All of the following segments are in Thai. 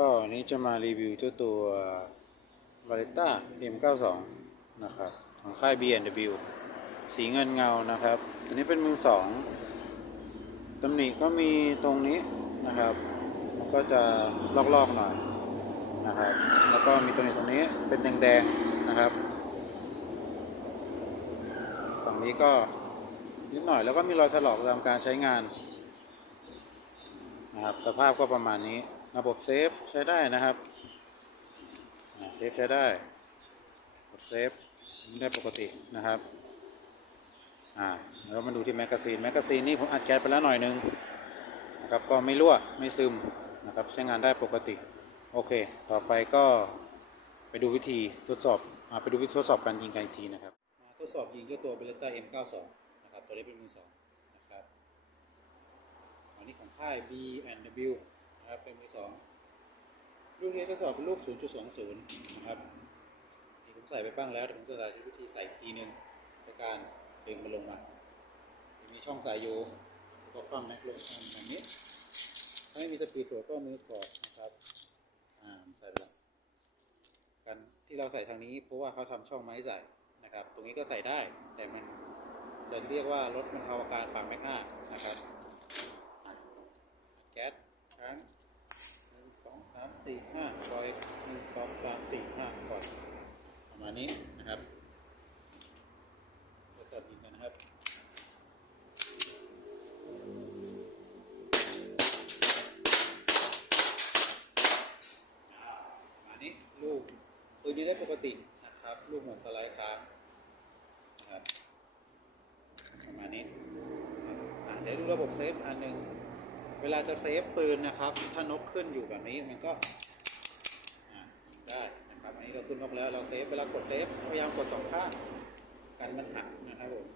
ก็วันนี้จะมารีวิวเจ้าตัว v a l e t t a M92 นะครับ ของค่าย B&W สีเงินเงานะครับ ตัวนี้เป็นมือสองตำหนิก็มีตรงนี้นะครับมันก็จะลอกๆหน่อยนะครับ แล้วก็มีตัวนี้ตรงนี้เป็นแดงๆนะครับ ฝั่งนี้ก็นิดหน่อยแล้วก็มีรอยถลอกตามการใช้งานนะครับ สภาพก็ประมาณนี้ ระบบเซฟใช้ได้นะครับเซฟใช้ได้กดเซฟได้ปกตินะครับอ่าแล้วมาดูที่แมกกาซีนแมกกาซีนนี่ผมอัดแก๊สไปแล้วหน่อยนึงนะครับก็ไม่รั่วไม่ซึมนะครับใช้งานได้ปกติ โอเค ต่อไปก็ไปดูวิธีทดสอบอาไปดูวิธีทดสอบการยิงกันอีกทีนะครับมาทดสอบยิงเจ้าตัวเบลต้า M92 นะครับตัวนี้เป็นมือสองนะครับอันนี้ของค่าย B&W นะครับเป็นมือสองลูกนี้ทดสอบเป็นลูก 0.20 นะครับที่ผมใส่ไปบ้างแล้วแต่ผมจะใส่วิธีใส่ทีนึงในการดึงมันลงมามีช่องส่อยู่แล้วก็คว่ำแม็กลงอย่างนี้ ถ้าไม่มีสปีดตัวก็มือกดนะครับอ่าใส่ไปแล้วกันที่เราใส่ทางนี้เพราะว่าเขาทำช่องไม้ใส่นะครับ ตรงนี้ก็ใส่ได้แต่มันจะเรียกว่ารถมันเทาอาการปากแม็กห้านะครับอะแก๊สครั้งหนึ่งสอง สี่ห้าปล่อยหนึ่งสองสามสี่ห้าปล่อยประมาณนี้นะครับสอบยิงกันนะครับประมาณนี้ลูกปืนยิงได้ปกตินะครับ ลูกหมือนสไลด์ค้างนะครับประมาณนี้อะเดี๋ยวดูระบบเซฟอันหนึ่ง เวลาจะเซฟปืนนะครับ ถ้านกขึ้นอยู่แบบนี้มันก็ยิงได้นะครับอันนี้เราขึ้นนกแล้วเราเซฟเวลากดเซฟพยายามกดสองข้างกันมันหักนะครับผม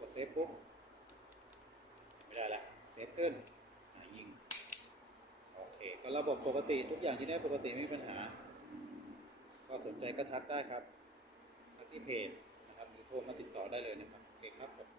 กดเซฟปุ๊บไม่ได้ละเซฟขึ้นยิงโอเคก็ระบบปกติทุกอย่างที่ได้ปกติไม่มีปัญหา ก็สนใจก็ทักได้ครับทักที่เพจนะครับหรือโทรมาติดต่อได้เลยนะครับโอเคครับ